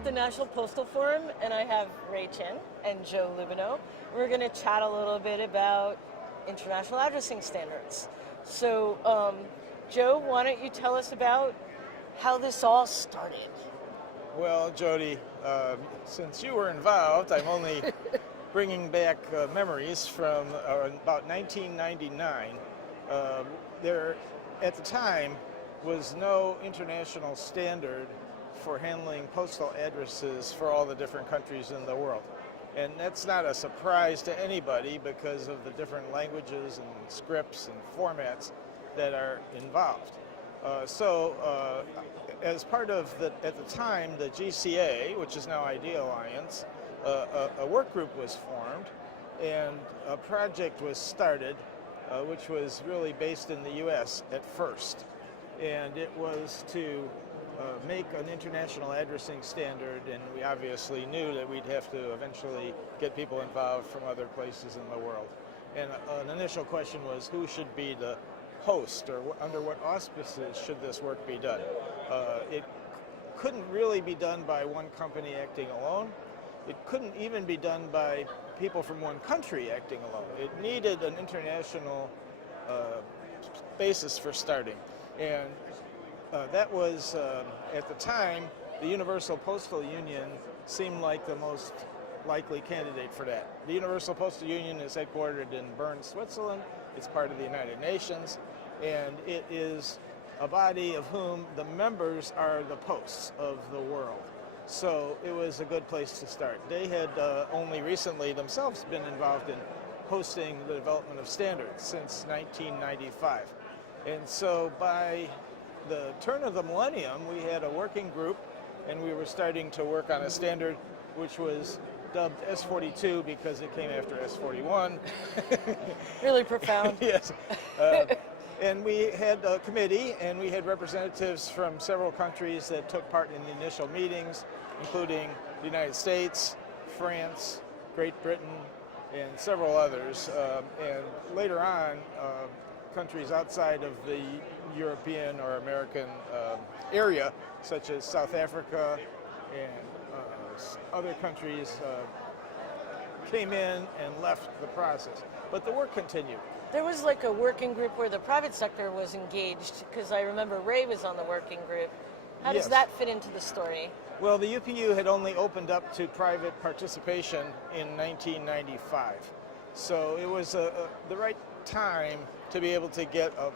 at the National Postal Forum, and I have Ray Chin and Joe Lubenow. We're going to chat a little bit about international addressing standards. So, Joe, why don't you tell us about how this all started? Well, Jody, since you were involved, I'm only bringing back memories from about 1999. There, at the time, was no international standard for handling postal addresses for all the different countries in the world. And that's not a surprise to anybody because of the different languages and scripts and formats that are involved. As part of at the time, the GCA, which is now ID Alliance, a work group was formed and a project was started, which was really based in the U.S. at first. And it was to make an international addressing standard, and we obviously knew that we'd have to eventually get people involved from other places in the world. And an initial question was who should be the host, or under what auspices should this work be done? It couldn't really be done by one company acting alone. It couldn't even be done by people from one country acting alone. It needed an international basis for starting. And that was, at the time, the Universal Postal Union seemed like the most likely candidate for that. The Universal Postal Union is headquartered in Bern, Switzerland. It's part of the United Nations, and it is a body of whom the members are the posts of the world. So it was a good place to start. They had only recently themselves been involved in hosting the development of standards since 1995. And so by the turn of the millennium, we had a working group, and we were starting to work on a standard which was dubbed S42 because it came after S41. Really profound. Yes. And we had a committee, and we had representatives from several countries that took part in the initial meetings, including the United States, France, Great Britain, and several others. And later on, countries outside of the European or American area, such as South Africa and other countries, came in and left the process. But the work continued. There was like a working group where the private sector was engaged, because I remember Ray was on the working group. How does that fit into the story? Well, the UPU had only opened up to private participation in 1995. So it was the right time to be able to get a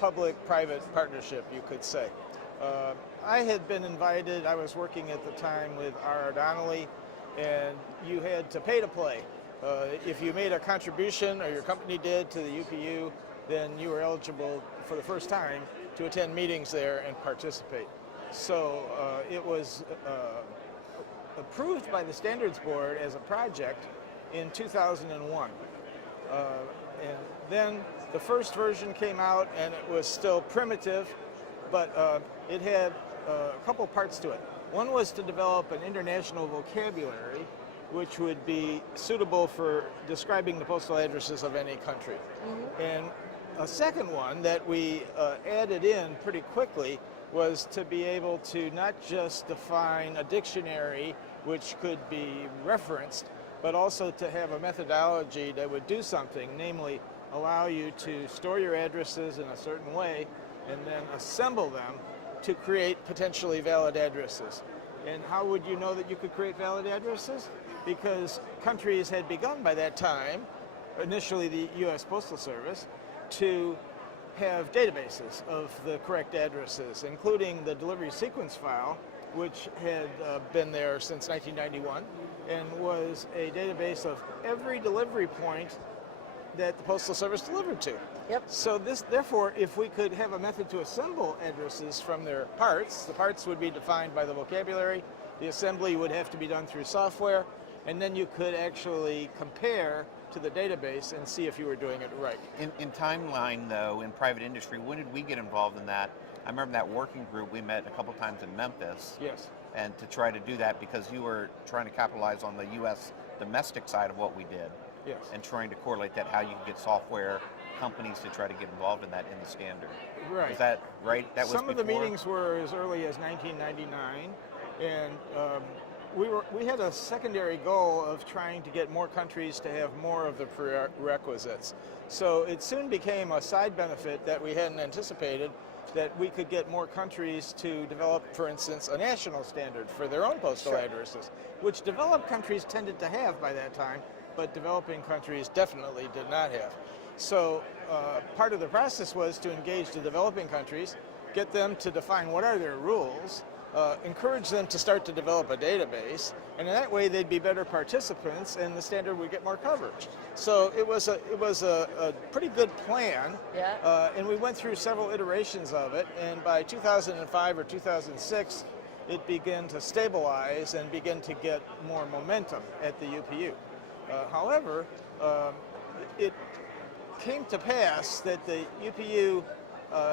public-private partnership, you could say. I had been invited. I was working at the time with R. Donnelly, and you had to pay to play. If you made a contribution, or your company did, to the UPU, then you were eligible for the first time to attend meetings there and participate. So it was approved by the Standards Board as a project in 2001. And then the first version came out, and it was still primitive, but it had a couple parts to it. One was to develop an international vocabulary which would be suitable for describing the postal addresses of any country. Mm-hmm. And a second one that we added in pretty quickly was to be able to not just define a dictionary which could be referenced, but also to have a methodology that would do something, namely allow you to store your addresses in a certain way and then assemble them to create potentially valid addresses. And how would you know that you could create valid addresses? Because countries had begun by that time, initially the U.S. Postal Service, to have databases of the correct addresses, including the delivery sequence file, which had been there since 1991, and was a database of every delivery point that the Postal Service delivered to. Yep. So therefore, if we could have a method to assemble addresses from their parts, the parts would be defined by the vocabulary, the assembly would have to be done through software, and then you could actually compare to the database and see if you were doing it right. In timeline, though, in private industry, when did we get involved in that? I remember that working group, we met a couple times in Memphis. Yes. And to try to do that because you were trying to capitalize on the U.S. domestic side of what we did. Yes. And trying to correlate that, how you can get software companies to try to get involved in that in the standard. Right. Is that right? That was Some of the before? meetings were as early as 1999, And we had a secondary goal of trying to get more countries to have more of the prerequisites. So it soon became a side benefit that we hadn't anticipated, that we could get more countries to develop, for instance, a national standard for their own postal addresses, which developed countries tended to have by that time, but developing countries definitely did not have. So part of the process was to engage the developing countries, get them to define what are their rules, encourage them to start to develop a database, and in that way they'd be better participants and the standard would get more coverage. So it was a pretty good plan, and we went through several iterations of it, and by 2005 or 2006 it began to stabilize and begin to get more momentum at the UPU. However, it came to pass that the UPU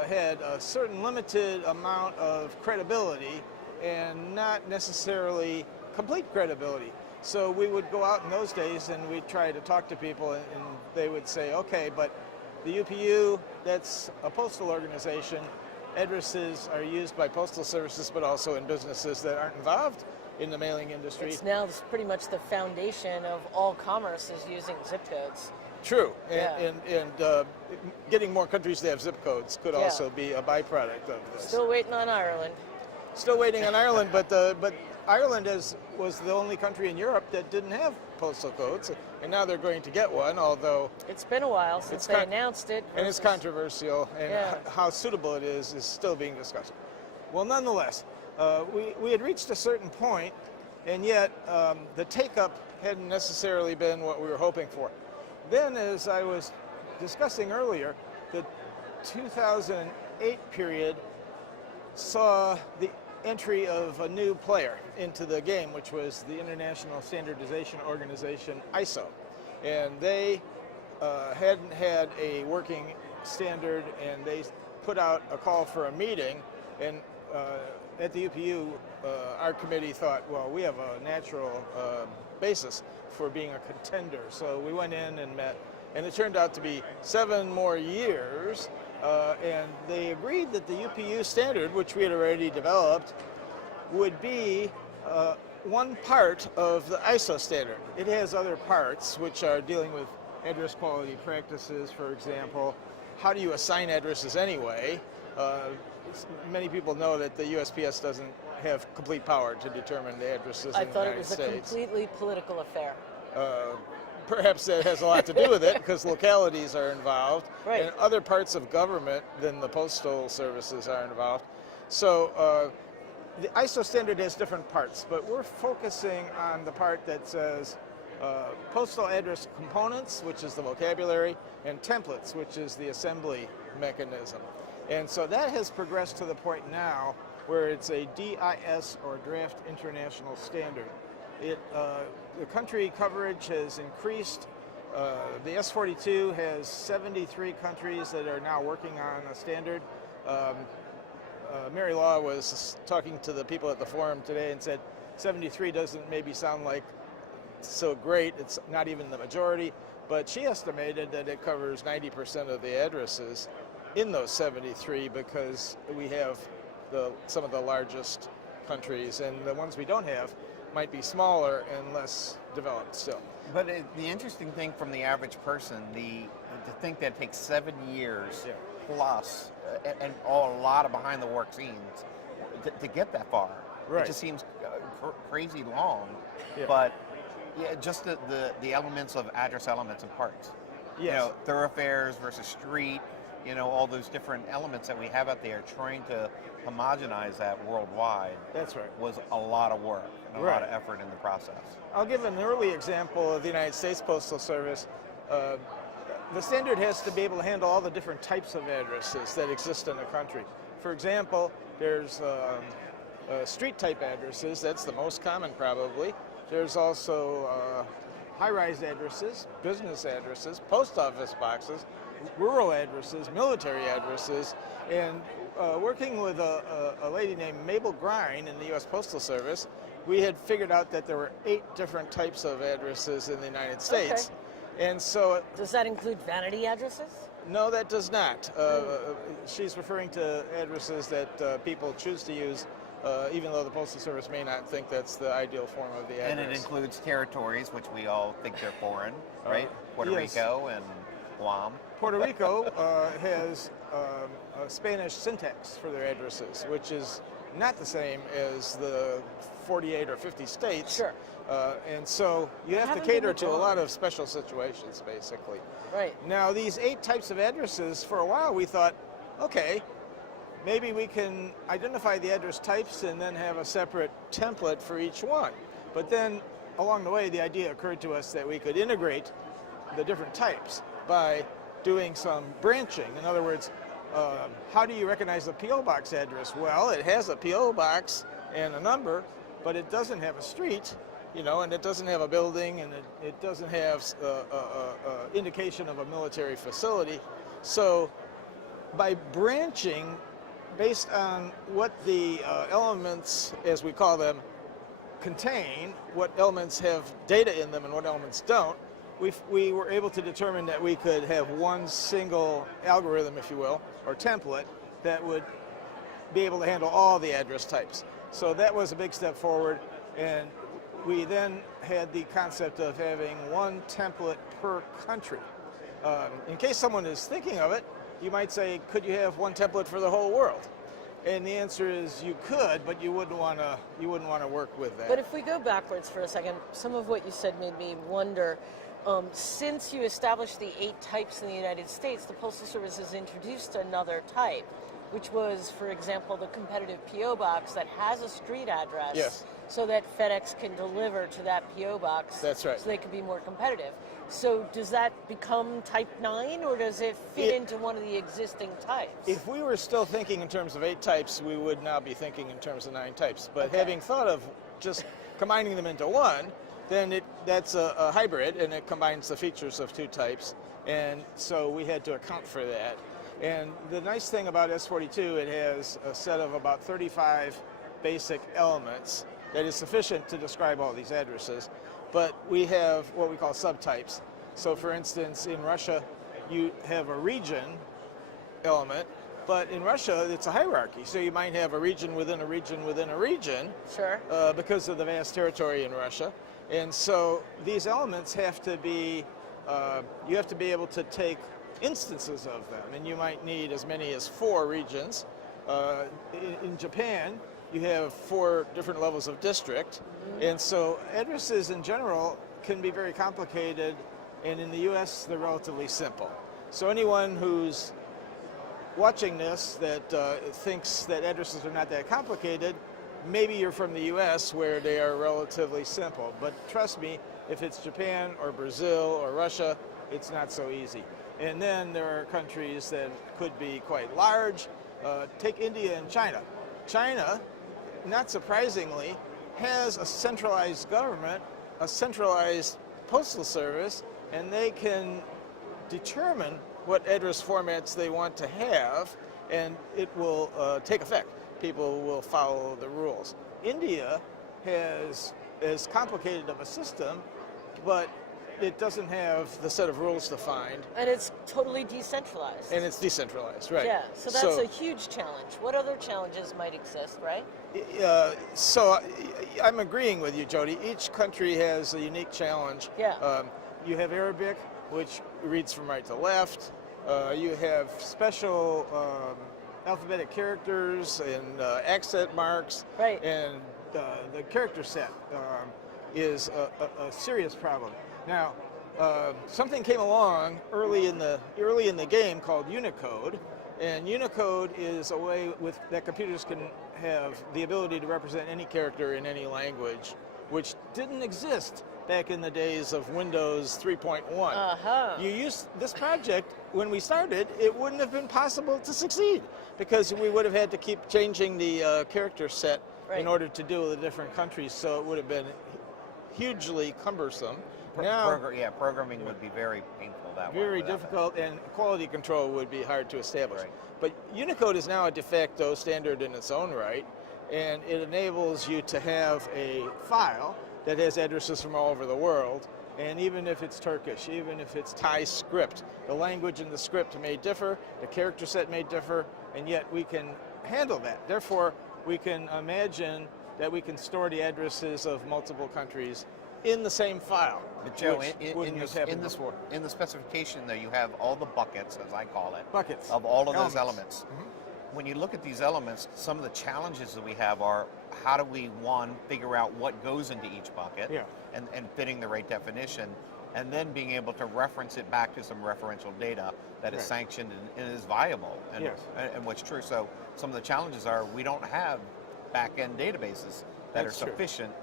had a certain limited amount of credibility and not necessarily complete credibility. So we would go out in those days and we'd try to talk to people and they would say, okay, but the UPU, that's a postal organization. Addresses are used by postal services, but also in businesses that aren't involved in the mailing industry. It's now pretty much the foundation of all commerce is using zip codes. True, and getting more countries to have zip codes could also be a byproduct of this. Still waiting on Ireland. Still waiting on Ireland, but Ireland was the only country in Europe that didn't have postal codes, and now they're going to get one, although... It's been a while since they announced it. And it's controversial, and how suitable it is still being discussed. Well, nonetheless, we had reached a certain point, and yet the take-up hadn't necessarily been what we were hoping for. Then, as I was discussing earlier, the 2008 period saw the entry of a new player into the game, which was the International Standardization Organization, ISO. And they hadn't had a working standard, and they put out a call for a meeting. And at the UPU, our committee thought, well, we have a natural basis for being a contender. So we went in and met, and it turned out to be 7 more years, and they agreed that the UPU standard, which we had already developed, would be one part of the ISO standard. It has other parts, which are dealing with address quality practices, for example. How do you assign addresses anyway? Many people know that the USPS doesn't have complete power to determine the addresses in the United States. I thought it was a completely political affair. Perhaps that has a lot to do with it because localities are involved, right, and other parts of government than the postal services are involved. So the ISO standard has different parts, but we're focusing on the part that says postal address components, which is the vocabulary, and templates, which is the assembly mechanism. And so that has progressed to the point now where it's a DIS, or Draft International Standard. The country coverage has increased. The S42 has 73 countries that are now working on a standard. Mary Law was talking to the people at the forum today and said 73 doesn't maybe sound like so great. It's not even the majority, but she estimated that it covers 90% of the addresses in those 73 because we have some of the largest countries, and the ones we don't have might be smaller and less developed still. But the interesting thing from the average person, to think that it takes 7 years plus and a lot of behind the work scenes to get that far. Right. It just seems crazy long. Yeah. But just the elements of address elements and parts. Yes. You know, thoroughfares versus street, all those different elements that we have out there, trying to homogenize that worldwide. That's right. Was a lot of work and a lot of effort in the process. I'll give an early example of the United States Postal Service. The standard has to be able to handle all the different types of addresses that exist in a country. For example, there's street type addresses. That's the most common probably. There's also high-rise addresses, business addresses, post office boxes, rural addresses, military addresses, and working with a lady named Mabel Grine in the U.S. Postal Service, we had figured out that there were 8 different types of addresses in the United States. Okay. And so... Does that include vanity addresses? No, that does not. She's referring to addresses that people choose to use even though the Postal Service may not think that's the ideal form of the address. And it includes territories, which we all think they're foreign, right? Puerto yes. Rico and Guam. Puerto Rico has a Spanish syntax for their addresses, which is not the same as the 48 or 50 states. Sure. And so you have to cater to a lot of special situations, basically. Right. Now, these 8 types of addresses, for a while we thought, okay, maybe we can identify the address types and then have a separate template for each one. But then, along the way, the idea occurred to us that we could integrate the different types by doing some branching. In other words, how do you recognize a P.O. box address? Well, it has a P.O. box and a number, but it doesn't have a street, and it doesn't have a building, and it doesn't have indication of a military facility. So by branching, based on what the elements, as we call them, contain, what elements have data in them and what elements don't, we were able to determine that we could have one single algorithm, if you will, or template that would be able to handle all the address types. So that was a big step forward, and we then had the concept of having one template per country. In case someone is thinking of it, you might say, could you have one template for the whole world? And the answer is you could, but you wouldn't want to work with that. But if we go backwards for a second, some of what you said made me wonder. Since you established the 8 types in the United States, the Postal Service has introduced another type, which was, for example, the competitive P.O. box that has a street address. Yes. So that FedEx can deliver to that P.O. box. That's right. So they can be more competitive. So does that become type 9, or does it fit into one of the existing types? If we were still thinking in terms of 8 types, we would now be thinking in terms of 9 types. But having thought of just combining them into one, then that's a hybrid, and it combines the features of 2 types. And so we had to account for that. And the nice thing about S42, it has a set of about 35 basic elements that is sufficient to describe all these addresses. But we have what we call subtypes. So for instance, in Russia, you have a region element, but in Russia, it's a hierarchy. So you might have a region within a region within a region. Sure. Because of the vast territory in Russia. And so these elements have to be, you have to be able to take instances of them, and you might need as many as 4 regions. In Japan, you have 4 different levels of district, and so addresses in general can be very complicated, and in the U.S. they're relatively simple. So anyone who's watching this that thinks that addresses are not that complicated, maybe you're from the U.S. where they are relatively simple, but trust me, if it's Japan or Brazil or Russia, it's not so easy. And then there are countries that could be quite large. Take India and China. China, not surprisingly, has a centralized government, a centralized postal service, and they can determine what address formats they want to have, and it will take effect. People will follow the rules. India has as complicated of a system, but it doesn't have the set of rules defined. And it's totally decentralized. And it's decentralized, right. Yeah, so that's a huge challenge. What other challenges might exist, right? So I'm agreeing with you, Jody. Each country has a unique challenge. Yeah. You have Arabic, which reads from right to left. You have special alphabetic characters and accent marks. Right. And the character set is a serious problem. Now, something came along early in the game called Unicode, and Unicode is a way that computers can have the ability to represent any character in any language, which didn't exist back in the days of Windows 3.1. You used this project when we started, it wouldn't have been possible to succeed because we would have had to keep changing the character set in order to deal with the different countries, so it would have been hugely cumbersome. Programming would be very painful that way. Very difficult, and quality control would be hard to establish. Right. But Unicode is now a de facto standard in its own right, and it enables you to have a file that has addresses from all over the world, and even if it's Turkish, even if it's Thai script, the language in the script may differ, the character set may differ, and yet we can handle that. Therefore, we can imagine that we can store the addresses of multiple countries in the same file. But Joe, which wouldn't have happened before. in the specification, though, you have all the buckets, as I call it, Buckets. of all of those elements. When you look at these elements, some of the challenges that we have are how do we, one, figure out what goes into each bucket and fitting the right definition, and then being able to reference it back to some referential data that is sanctioned and is viable and what's true. So some of the challenges are we don't have back-end databases that are sufficient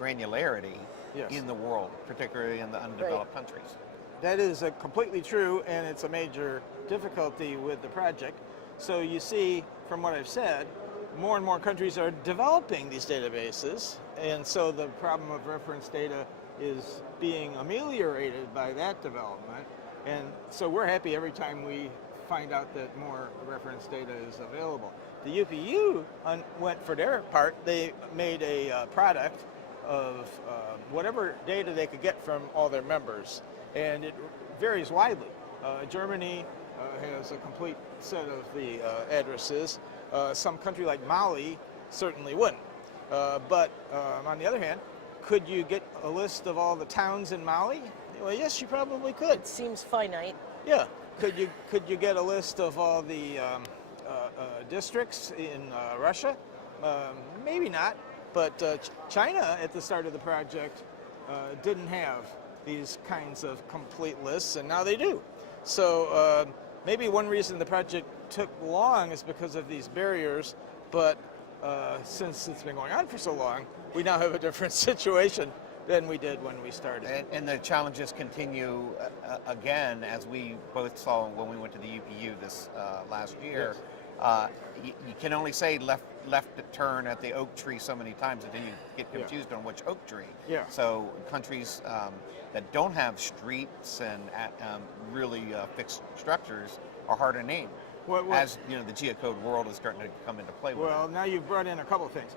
granularity in the world, particularly in the undeveloped countries. That is completely true, and it's a major difficulty with the project. So you see, from what I've said, more and more countries are developing these databases, and so the problem of reference data is being ameliorated by that development. And so we're happy every time we find out that more reference data is available. The UPU went for their part. They made a product of whatever data they could get from all their members, and it varies widely. Germany has a complete set of the addresses. Some country like Mali certainly wouldn't. But on the other hand, could you get a list of all the towns in Mali? Well, yes, you probably could. It seems finite. Yeah. Could you get a list of all the districts in Russia? Maybe not. But China, at the start of the project, didn't have these kinds of complete lists, and now they do. So maybe one reason the project took long is because of these barriers, but since it's been going on for so long, we now have a different situation than we did when we started. And the challenges continue again, as we both saw when we went to the UPU this last year. You can only say left turn at the oak tree so many times that then you get confused on which oak tree. So countries that don't have streets and really fixed structures are hard to name. As you know, the geocode world is starting to come into play. Well, now you've brought in a couple of things.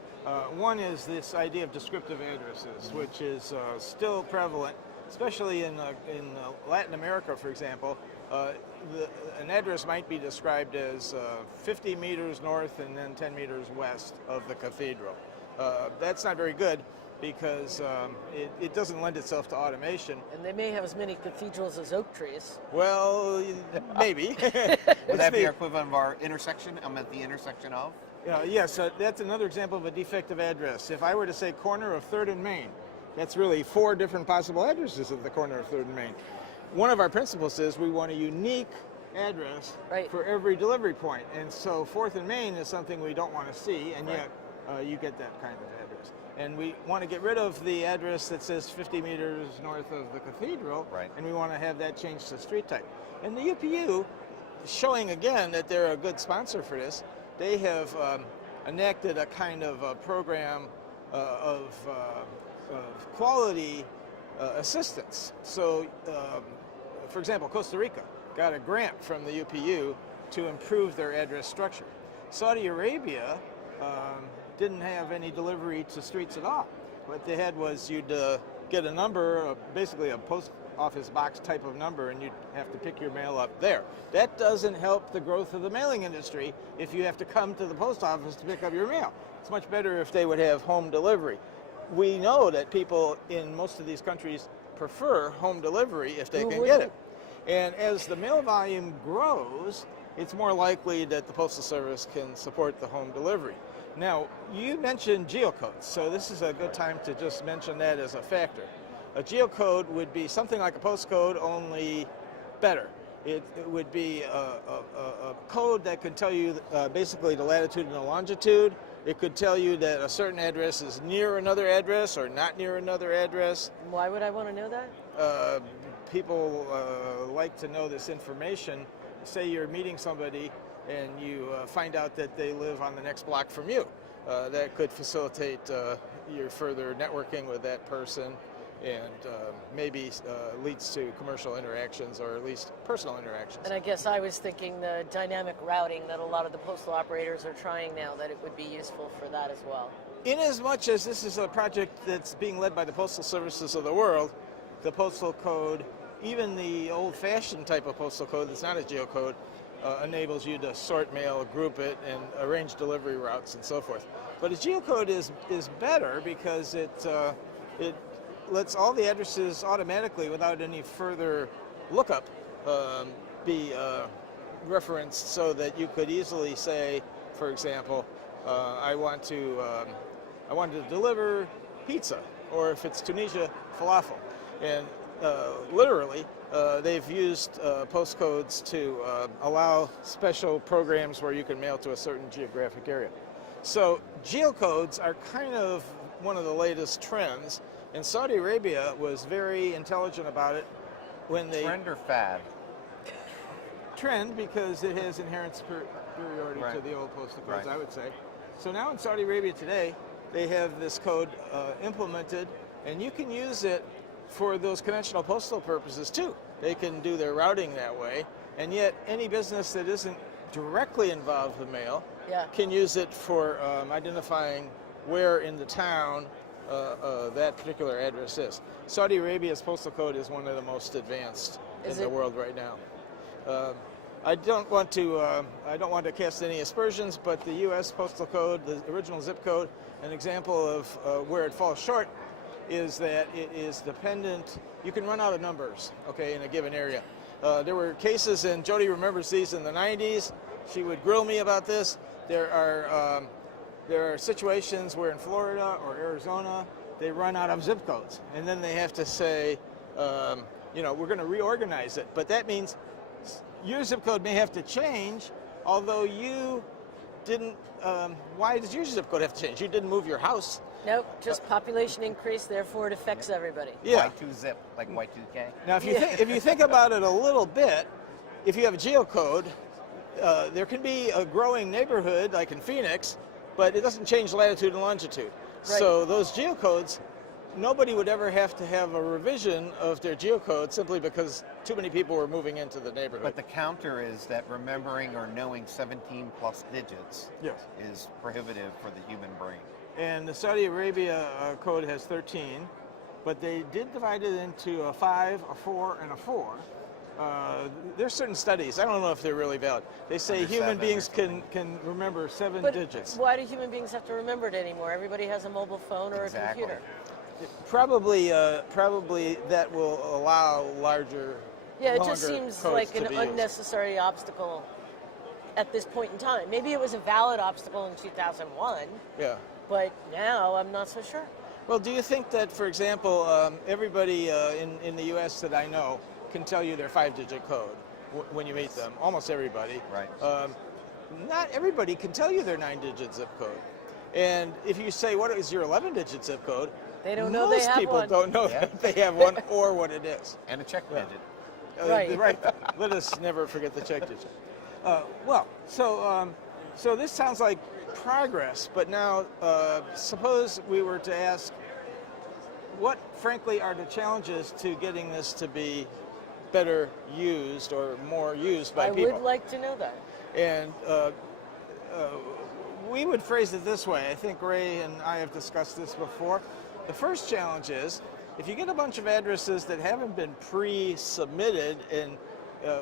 One is this idea of descriptive addresses, which is still prevalent, especially in Latin America, for example. An address might be described as 50 meters north and then 10 meters west of the cathedral. That's not very good because it doesn't lend itself to automation. And they may have as many cathedrals as oak trees. Well, maybe. Would that be our equivalent of our intersection? I'm at the intersection of? Yes, that's another example of a defective address. If I were to say corner of 3rd and Main, that's really 4 different possible addresses of the corner of 3rd and Main. One of our principles is we want a unique address for every delivery point. And so 4th and Main is something we don't want to see, and yet you get that kind of address. And we want to get rid of the address that says 50 meters north of the cathedral, and we want to have that changed to street type. And the UPU, showing again that they're a good sponsor for this, they have enacted a kind of a program of quality assistance. So, for example, Costa Rica got a grant from the UPU to improve their address structure. Saudi Arabia didn't have any delivery to streets at all. What they had was you'd get a number, basically a post office box type of number, and you'd have to pick your mail up there. That doesn't help the growth of the mailing industry if you have to come to the post office to pick up your mail. It's much better if they would have home delivery. We know that people in most of these countries prefer home delivery if they can get it. And as the mail volume grows, it's more likely that the Postal Service can support the home delivery. Now, you mentioned geocodes, so this is a good time to just mention that as a factor. A geocode would be something like a postcode, only better. It would be a code that could tell you basically the latitude and the longitude. It could tell you that a certain address is near another address or not near another address. Why would I want to know that? People like to know this information. Say you're meeting somebody and you find out that they live on the next block from you. That could facilitate your further networking with that person, and maybe leads to commercial interactions or at least personal interactions. And I guess I was thinking the dynamic routing that a lot of the postal operators are trying now, that it would be useful for that as well. In as much as this is a project that's being led by the postal services of the world, the postal code, even the old-fashioned type of postal code that's not a geocode, enables you to sort mail, group it, and arrange delivery routes and so forth. But a geocode is better because it lets all the addresses automatically, without any further lookup, be referenced, so that you could easily say, for example, I want to deliver pizza, or if it's Tunisia, falafel, and literally they've used postcodes to allow special programs where you can mail to a certain geographic area. So geocodes are kind of one of the latest trends, and Saudi Arabia was very intelligent about it when they... Trend or fad? Trend, because it has inherent superiority to the old postal codes, Right. I would say. So now in Saudi Arabia today, they have this code implemented, and you can use it for those conventional postal purposes too. They can do their routing that way, and yet any business that isn't directly involved with mail can use it for identifying where in the town that particular address is. Saudi Arabia's postal code is one of the most advanced in the world right now. I don't want to cast any aspersions, but the U.S. postal code, the original zip code, an example of where it falls short is that it is dependent. You can run out of numbers, okay, in a given area. There were cases, and Jody remembers these in the 90s. She would grill me about this. There are situations where in Florida or Arizona they run out of zip codes, and then they have to say, we're going to reorganize it. But that means your zip code may have to change, although you didn't. Why does your zip code have to change? You didn't move your house. Nope, just population increase, therefore it affects everybody. Yeah. Y2zip, like Y2K. Now, if you think about it a little bit, if you have a geocode, there can be a growing neighborhood like in Phoenix, but it doesn't change latitude and longitude. Right. So those geocodes, nobody would ever have to have a revision of their geocode simply because too many people were moving into the neighborhood. But the counter is that remembering or knowing 17 plus digits is prohibitive for the human brain. And the Saudi Arabia code has 13, but they did divide it into a 5, a 4, and a 4. There's certain studies, I don't know if they're really valid. They say human beings can remember 7 digits. Why do human beings have to remember it anymore? Everybody has a mobile phone or a computer. Probably that will allow larger. Yeah, it just seems like an used. unnecessary obstacle at this point in time. Maybe it was a valid obstacle in 2001. Yeah. But now I'm not so sure. Well, do you think that, for example, everybody in the U.S. that I know can tell you their 5-digit code when you meet them? Almost everybody. Right. Not everybody can tell you their 9-digit zip code. And if you say, what is your 11-digit zip code? They don't know they have one. Most people don't know that they have one or what it is. And a check digit. Right. Let us never forget the check digit. So this sounds like progress, but now suppose we were to ask, what frankly are the challenges to getting this to be better used or more used by people? I would like to know that. And we would phrase it this way. I think Ray and I have discussed this before. The first challenge is, if you get a bunch of addresses that haven't been pre-submitted,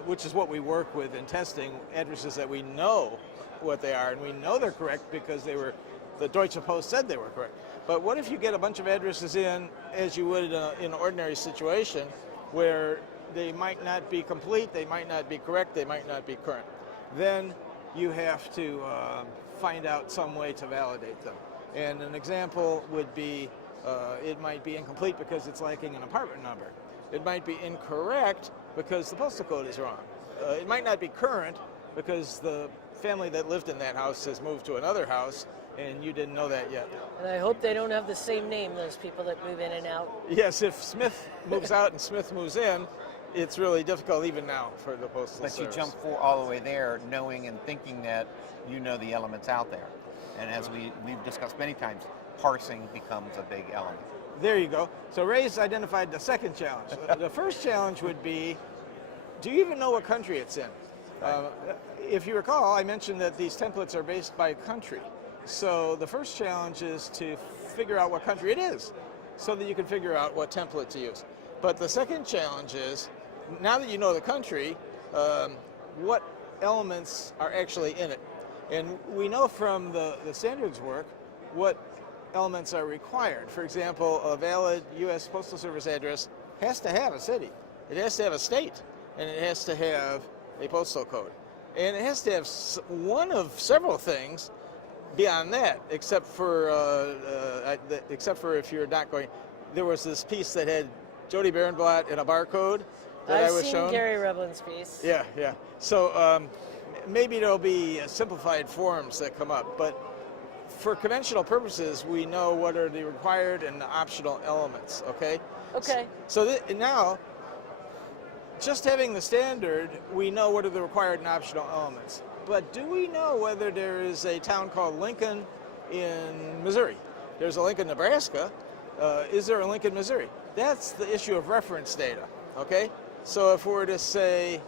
which is what we work with in testing, addresses that we know what they are, and we know they're correct because the Deutsche Post said they were correct. But what if you get a bunch of addresses in, as you would in an ordinary situation, where they might not be complete, they might not be correct, they might not be current? Then you have to find out some way to validate them. And an example would be, it might be incomplete because it's lacking an apartment number. It might be incorrect because the postal code is wrong. It might not be current because the family that lived in that house has moved to another house and you didn't know that yet. And I hope they don't have the same name, those people that move in and out. Yes, if Smith moves out and Smith moves in, it's really difficult even now for the postal service. But you jump all the way there knowing and thinking that you know the elements out there. And as we've discussed many times, parsing becomes a big element. There you go. So Ray's identified the second challenge. The first challenge would be, do you even know what country it's in? If you recall, I mentioned that these templates are based by country. So the first challenge is to figure out what country it is so that you can figure out what template to use. But the second challenge is, now that you know the country, what elements are actually in it. And we know from the standards work what elements are required. For example, a valid U.S. Postal Service address has to have a city, it has to have a state, and it has to have a postal code. And it has to have one of several things beyond that, except for if you're not going. There was this piece that had Jody Berenblatt and a barcode that I was shown. I've seen Gary Reblin's piece. Yeah, yeah. So maybe there'll be simplified forms that come up, but for conventional purposes, we know what are the required and the optional elements, okay? Okay. So now, just having the standard, we know what are the required and optional elements. But do we know whether there is a town called Lincoln in Missouri? There's a Lincoln, Nebraska. Is there a Lincoln, Missouri? That's the issue of reference data, okay? So if we were to say,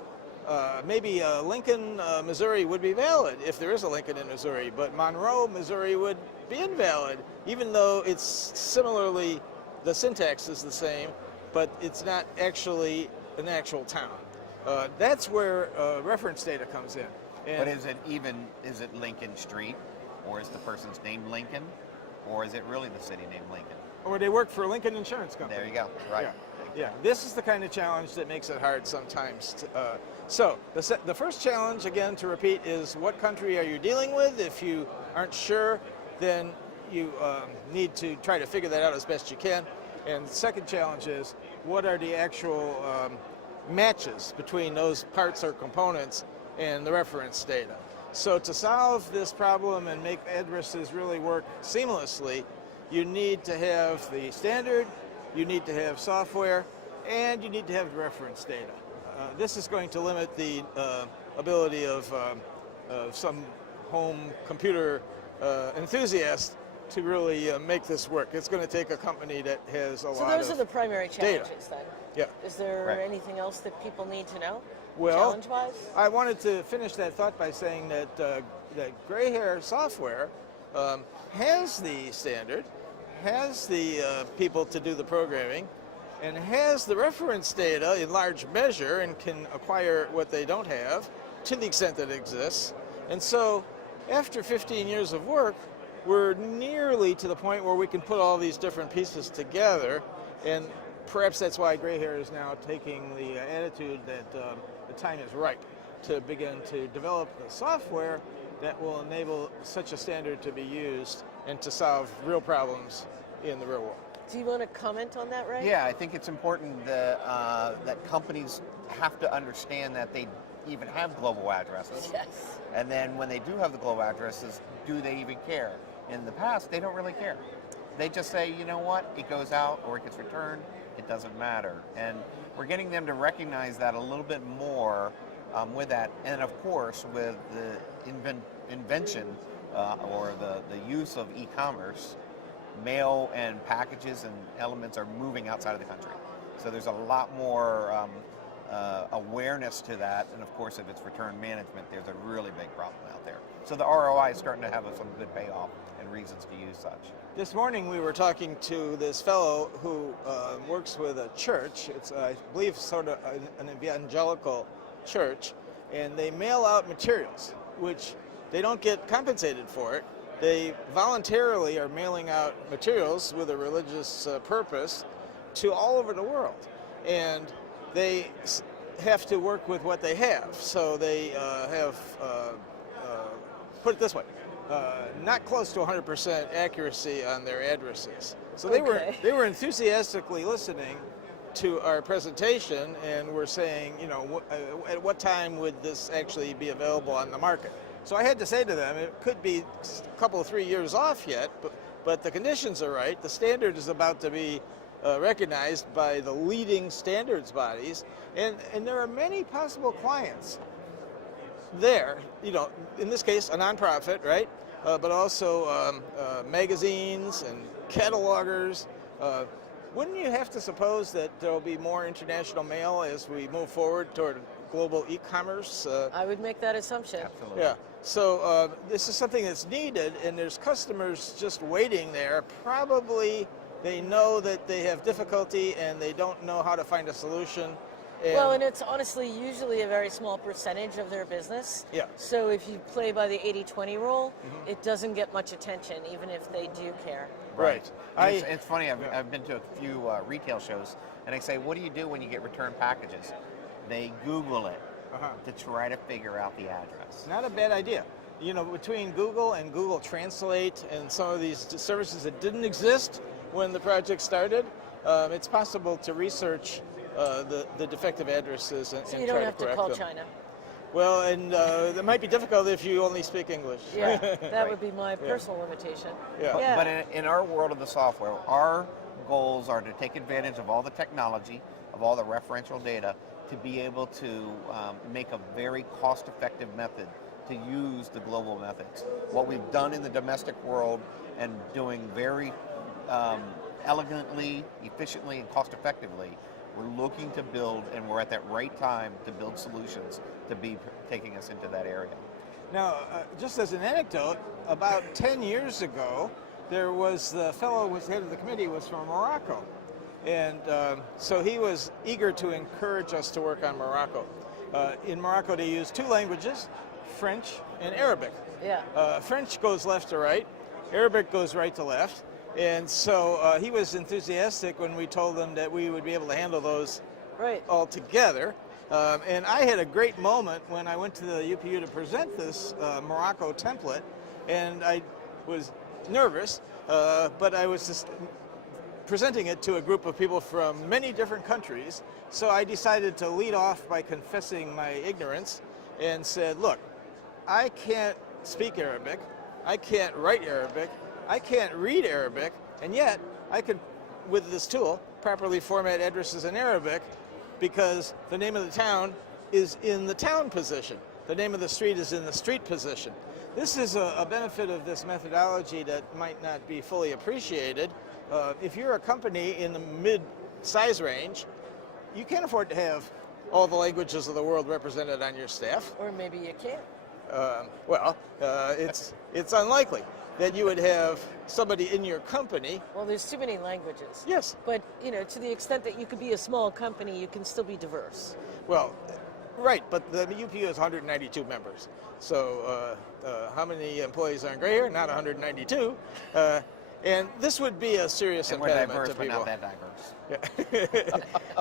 maybe Lincoln, Missouri would be valid if there is a Lincoln in Missouri, but Monroe, Missouri would be invalid, even though it's similarly, the syntax is the same, but it's not actually an actual town. That's where reference data comes in. But is it Lincoln Street, or is the person's name Lincoln, or is it really the city named Lincoln? Or they work for Lincoln Insurance Company. There you go, right. Yeah, this is the kind of challenge that makes it hard sometimes. So the first challenge, again, to repeat, is what country are you dealing with? If you aren't sure, then you need to try to figure that out as best you can. And the second challenge is, what are the actual matches between those parts or components and the reference data? So to solve this problem and make addresses really work seamlessly, you need to have the standard, you need to have software, and you need to have the reference data. This is going to limit the ability of some home computer enthusiast to really make this work. It's going to take a company that has a lot of So those are the primary challenges then? Yeah. Is there Right. anything else that people need to know, Well, challenge-wise? I wanted to finish that thought by saying that that GrayHair software has the standard, has the people to do the programming, and has the reference data in large measure and can acquire what they don't have to the extent that it exists. And so after 15 years of work, we're nearly to the point where we can put all these different pieces together, and perhaps that's why GrayHair is now taking the attitude that the time is ripe to begin to develop the software that will enable such a standard to be used and to solve real problems in the real world. Do you want to comment on that, Ray? Yeah, I think it's important that companies have to understand that they even have global addresses. Yes. And then when they do have the global addresses, do they even care? In the past, they don't really care. They just say, you know what, it goes out or it gets returned, it doesn't matter. And we're getting them to recognize that a little bit more with that. And of course, with the invention or the use of e-commerce, mail and packages and elements are moving outside of the country. So there's a lot more awareness to that, and of course if it's return management, there's a really big problem out there. So the ROI is starting to have some good payoff and reasons to use such. This morning we were talking to this fellow who works with a church. It's, I believe, sort of an evangelical church, and they mail out materials, which they don't get compensated for it. They voluntarily are mailing out materials with a religious purpose to all over the world. And they have to work with what they have. So they have, put it this way, not close to 100% accuracy on their addresses. So they were enthusiastically listening to our presentation and were saying, you know, at what time would this actually be available on the market? So I had to say to them, it could be a couple of 3 years off yet, but the conditions are right. The standard is about to be recognized by the leading standards bodies, and there are many possible clients there. You know, in this case, a nonprofit, right? But also magazines and catalogers. Wouldn't you have to suppose that there will be more international mail as we move forward toward global e-commerce? I would make that assumption. Absolutely. Yeah. So this is something that's needed, and there's customers just waiting there. Probably they know that they have difficulty and they don't know how to find a solution, Well, and it's honestly usually a very small percentage of their business. Yeah. So if you play by the 80-20 rule, it doesn't get much attention, even if they do care. Right. And it's funny, I've been to a few retail shows, and they say, what do you do when you get returned packages? They Google it to try to figure out the address. Not a bad idea. You know, between Google and Google Translate and some of these services that didn't exist when the project started, it's possible to research the defective addresses and So you try don't have to correct call them. China. Well, and that might be difficult if you only speak English. Yeah, that would be my personal limitation. Yeah. But in our world of the software, our goals are to take advantage of all the technology, of all the referential data, to be able to make a very cost-effective method to use the global methods. What we've done in the domestic world and doing very elegantly, efficiently, and cost-effectively, we're looking to build, and we're at that right time to build solutions to be taking us into that area. Now, just as an anecdote, about 10 years ago, there was the fellow who was head of the committee was from Morocco. And so he was eager to encourage us to work on Morocco. In Morocco, they use two languages, French and Arabic. Yeah. French goes left to right, Arabic goes right to left. And so he was enthusiastic when we told him that we would be able to handle those all together. And I had a great moment when I went to the UPU to present this Morocco template, and I was nervous, but I was just presenting it to a group of people from many different countries. So I decided to lead off by confessing my ignorance and said, look, I can't speak Arabic, I can't write Arabic, I can't read Arabic, and yet I could, with this tool, properly format addresses in Arabic because the name of the town is in the town position. The name of the street is in the street position. This is a benefit of this methodology that might not be fully appreciated. If you're a company in the mid-size range, you can't afford to have all the languages of the world represented on your staff. Or maybe you can't. It's unlikely that you would have somebody in your company. Well, there's too many languages. Yes. But, you know, to the extent that you could be a small company, you can still be diverse. Well, right, but the UPU has 192 members. So how many employees are in GrayHair? Not 192. And this would be a serious And we're impediment diverse, to but people. not that diverse.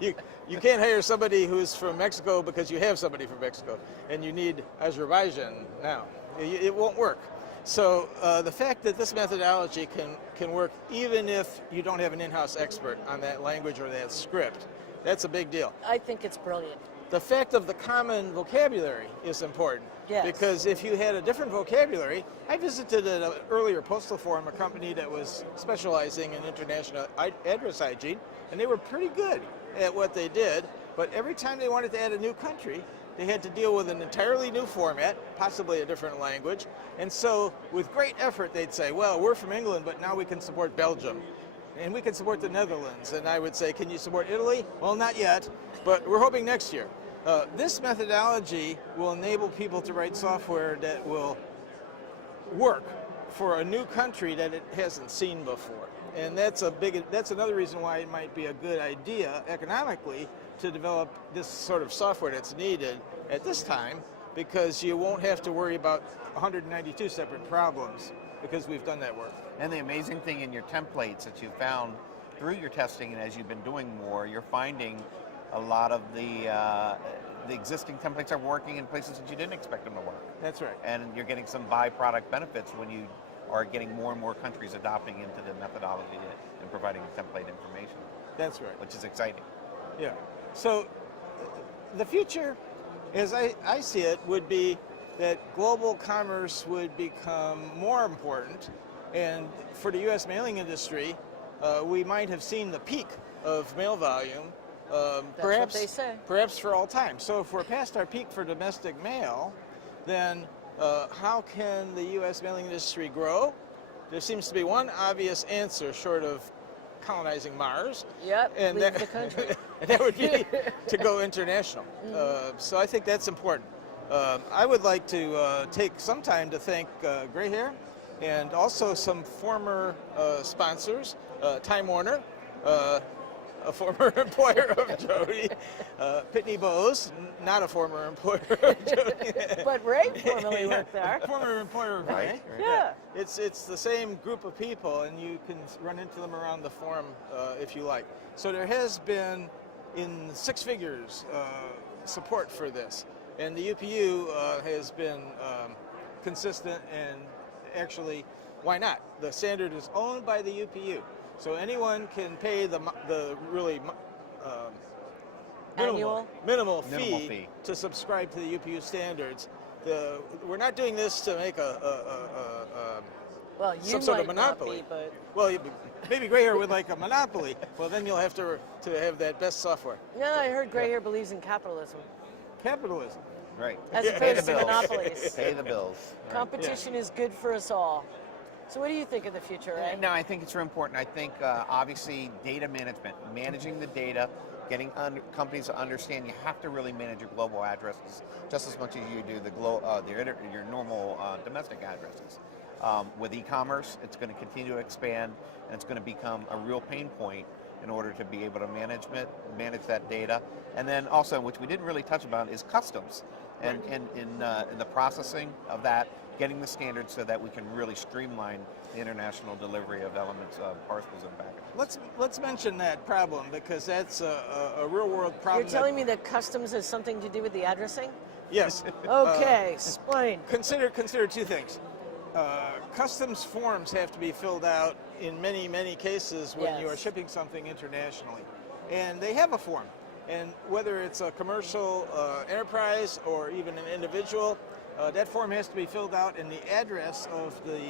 Yeah. you can't hire somebody who's from Mexico because you have somebody from Mexico, and you need Azerbaijan now. It won't work. So the fact that this methodology can work even if you don't have an in-house expert on that language or that script, that's a big deal. I think it's brilliant. The fact of the common vocabulary is important. Yes. Because if you had a different vocabulary, I visited at an earlier Postal Forum, a company that was specializing in international address hygiene, and they were pretty good at what they did, but every time they wanted to add a new country, they had to deal with an entirely new format, possibly a different language, and so with great effort they'd say, well, we're from England, but now we can support Belgium, and we can support the Netherlands, and I would say, can you support Italy? Well, not yet, but we're hoping next year. This methodology will enable people to write software that will work for a new country that it hasn't seen before. And that's another reason why it might be a good idea economically to develop this sort of software that's needed at this time, because you won't have to worry about 192 separate problems because we've done that work. And the amazing thing in your templates that you found through your testing, and as you've been doing more, you're finding a lot of the existing templates are working in places that you didn't expect them to work. That's right. And you're getting some byproduct benefits when you are getting more and more countries adopting into the methodology and providing template information. That's right. Which is exciting. Yeah. So the future, as I see it, would be that global commerce would become more important, and for the U.S. mailing industry, we might have seen the peak of mail volume. That's what they say. Perhaps for all time. So if we're past our peak for domestic mail, then how can the U.S. mailing industry grow? There seems to be one obvious answer short of colonizing Mars. Yep, and leave the country. And that would be to go international. So I think that's important. I would like to take some time to thank GrayHair and also some former sponsors, Time Warner, a former employer of Jody. Pitney Bowes, not a former employer of Jody. But Ray formerly worked there. Former employer of Ray. Yeah. It's the same group of people, and you can run into them around the forum if you like. So there has been, in 6 figures, support for this. And the UPU has been consistent, and actually, why not? The standard is owned by the UPU. So anyone can pay the really minimal fee to subscribe to the UPU standards. We're not doing this to make Well, you some sort of might monopoly. not be, but Well, maybe GrayHair would like a monopoly. Well, then you'll have to have that best software. no, I heard GrayHair believes in capitalism Capitalism. Right. as Pay opposed the to bills. monopolies. Pay the bills. Right. Competition is good for us all. So what do you think of the future, Ray? No, I think it's real important. I think obviously data management, managing the data, getting companies to understand you have to really manage your global addresses just as much as you do your normal domestic addresses. With e-commerce, it's going to continue to expand, and it's going to become a real pain point in order to be able to manage that data. And then also, which we didn't really touch about, is customs, and in the processing of that, getting the standards so that we can really streamline the international delivery of elements, parcels, and packages. Let's mention that problem, because that's a real world problem. You're telling me that customs has something to do with the addressing? Yes. Okay, explain. Consider 2 things. Customs forms have to be filled out in many cases when you are shipping something internationally, and they have a form. And whether it's a commercial enterprise or even an individual, that form has to be filled out, and the address of the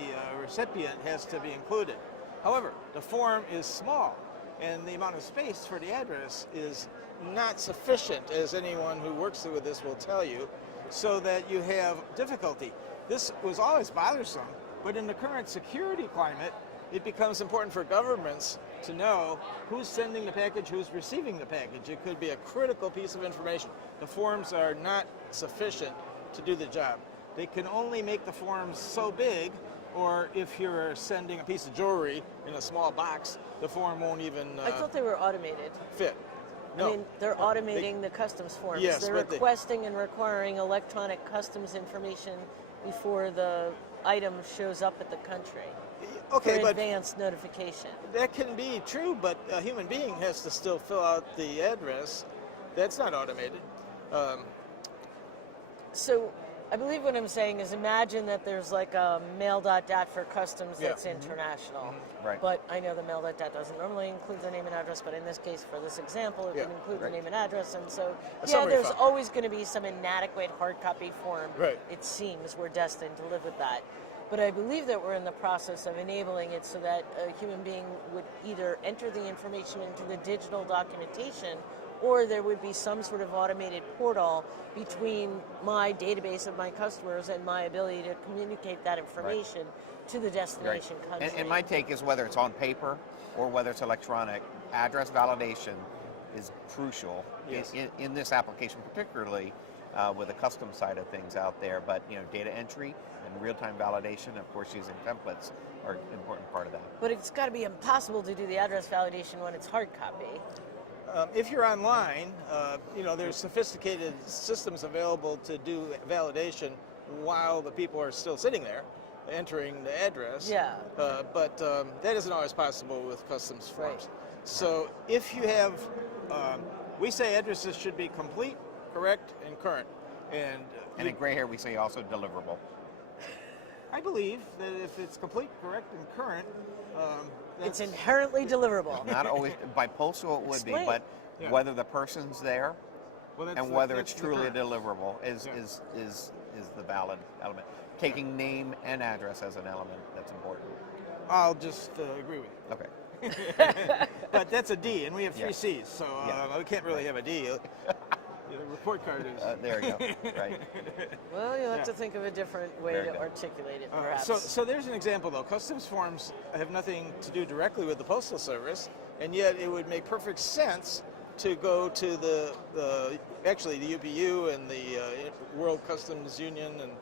recipient has to be included. However, the form is small, and the amount of space for the address is not sufficient, as anyone who works with this will tell you, so that you have difficulty. This was always bothersome, but in the current security climate, it becomes important for governments to know who's sending the package, who's receiving the package. It could be a critical piece of information. The forms are not sufficient to do the job. They can only make the forms so big, or if you're sending a piece of jewelry in a small box, the form won't even I thought they were automated. fit. No. I mean, they're automating the customs forms. Yes, they're but requesting and requiring electronic customs information before the item shows up at the country Okay, for but advance notification. that can be true, but a human being has to still fill out the address. That's not automated. So I believe what I'm saying is, imagine that there's like a mail.dat for customs that's international. Right. But I know the mail.dat doesn't normally include the name and address, but in this case, for this example, it would include the name and address. And so, there's always going to be some inadequate hard copy form. Right. It seems we're destined to live with that. But I believe that we're in the process of enabling it so that a human being would either enter the information into the digital documentation, or there would be some sort of automated portal between my database of my customers and my ability to communicate that information to the destination country. And my take is, whether it's on paper or whether it's electronic, address validation is crucial in this application, particularly with the custom side of things out there. But data entry and real-time validation, of course, using templates are an important part of that. But it's got to be impossible to do the address validation when it's hard copy. If you're online, there's sophisticated systems available to do validation while the people are still sitting there, entering the address. Yeah. But that isn't always possible with customs forms. Right. So if you have, we say addresses should be complete, correct, and current. And in GrayHair, we say also deliverable. I believe that if it's complete, correct, and current, It's inherently deliverable. Not always. By Postal it would be, but whether the person's there and whether it's truly a deliverable is the valid element. Taking name and address as an element, that's important. I'll just agree with you. Okay. But that's a D, and we have 3 C's, so we can't really have a D. The report card is... there you go. Right. Well, you'll have to think of a different way to articulate it, perhaps. So there's an example, though. Customs forms have nothing to do directly with the Postal Service, and yet it would make perfect sense to go to the UPU and the World Customs Union and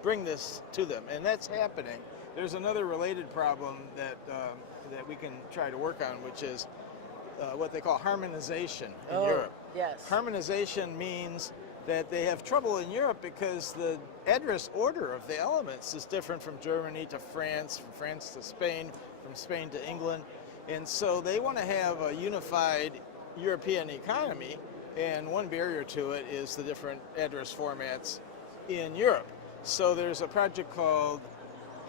bring this to them. And that's happening. there's another related problem that that we can try to work on, which is what they call harmonization in Europe. Yes. Harmonization means that they have trouble in Europe because the address order of the elements is different from Germany to France, from France to Spain, from Spain to England. And so they want to have a unified European economy, and one barrier to it is the different address formats in Europe. So there's a project called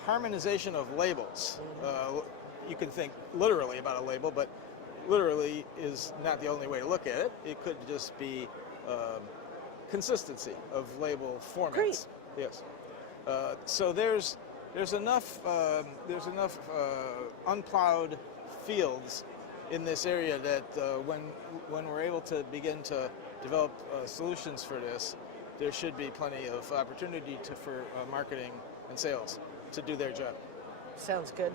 harmonization of labels. You can think literally about a label, but literally is not the only way to look at it. It could just be consistency of label formats. Great. Yes. So there's enough unplowed fields in this area that when we're able to begin to develop solutions for this, there should be plenty of opportunity for marketing and sales to do their job. Sounds good.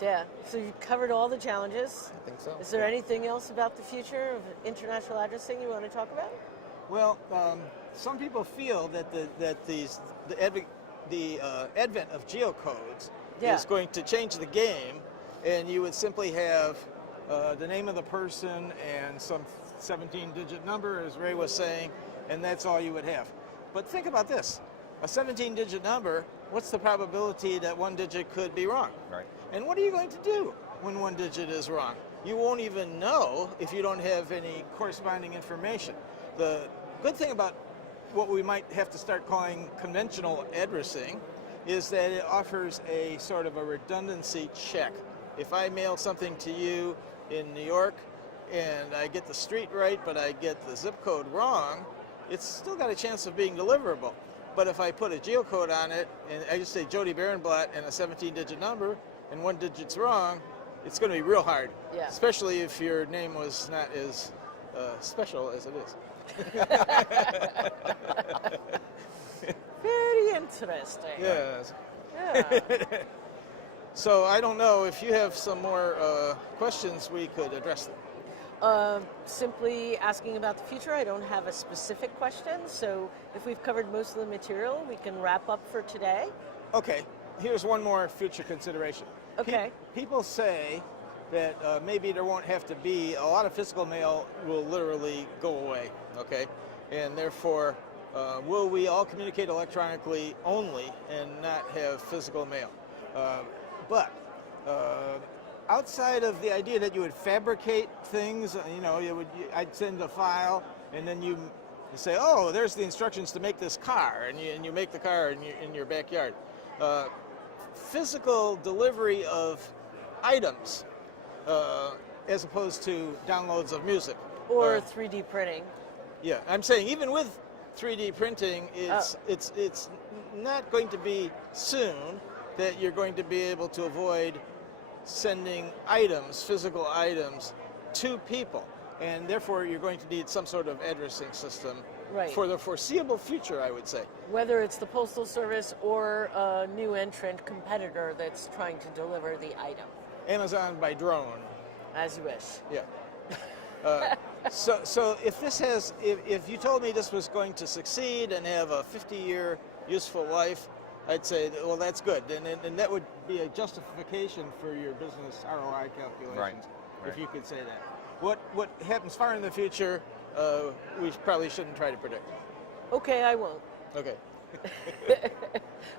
Yeah. So you covered all the challenges. I think so. Is there anything else about the future of international addressing you want to talk about? Well, some people feel that the advent of geocodes is going to change the game, and you would simply have the name of the person and some 17-digit number, as Ray was saying, and that's all you would have. But think about this. A 17-digit number, what's the probability that one digit could be wrong? Right. And what are you going to do when one digit is wrong? You won't even know if you don't have any corresponding information. The good thing about what we might have to start calling conventional addressing is that it offers a sort of a redundancy check. If I mail something to you in New York and I get the street right, but I get the zip code wrong, it's still got a chance of being deliverable. But if I put a geocode on it and I just say Jody Berenblatt and a 17-digit number and one digit's wrong, it's going to be real hard. Yeah. Especially if your name was not as special as it is. Very interesting. Yes. Yeah. So I don't know if you have some more questions, we could address them. Simply asking about the future. I don't have a specific question, so if we've covered most of the material, we can wrap up for today. Okay, here's one more future consideration. Okay. People say that maybe there won't have to be, a lot of physical mail will literally go away, okay? And therefore, will we all communicate electronically only and not have physical mail? But outside of the idea that you would fabricate things, I'd send a file and then you say, oh, there's the instructions to make this car, and you make the car in your backyard. Physical delivery of items as opposed to downloads of music. Or 3D printing. Yeah, I'm saying even with 3D printing, it's not going to be soon that you're going to be able to avoid sending items, physical items, to people. And therefore, you're going to need some sort of addressing system for the foreseeable future, I would say. Whether it's the Postal Service or a new entrant competitor that's trying to deliver the item. Amazon by drone. As you wish. Yeah. So if you told me this was going to succeed and have a 50-year useful life, I'd say, well, that's good. And that would be a justification for your business ROI calculations, if you could say that. What happens far in the future, we probably shouldn't try to predict. Okay, I won't. Okay.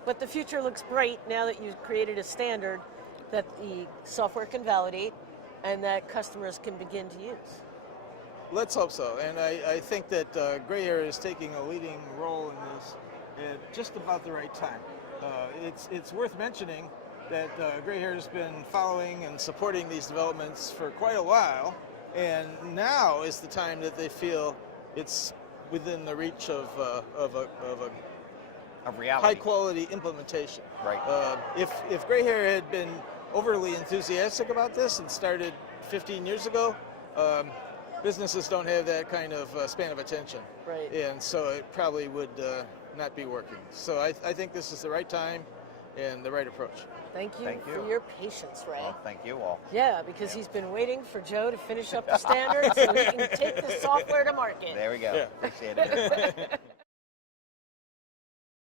But the future looks bright now that you've created a standard that the software can validate and that customers can begin to use. Let's hope so. And I think that GrayHair is taking a leading role in this at just about the right time. It's worth mentioning that GrayHair has been following and supporting these developments for quite a while, and now is the time that they feel it's within the reach of reality. high-quality implementation. Right. If GrayHair had been overly enthusiastic about this and started 15 years ago, businesses don't have that kind of span of attention. Right. And so it probably would not be working. So I think this is the right time and the right approach. Thank you for your patience, Ray. Well, thank you all. Yeah, because he's been waiting for Joe to finish up the standard so he can take the software to market. There we go. Yeah. Appreciate it.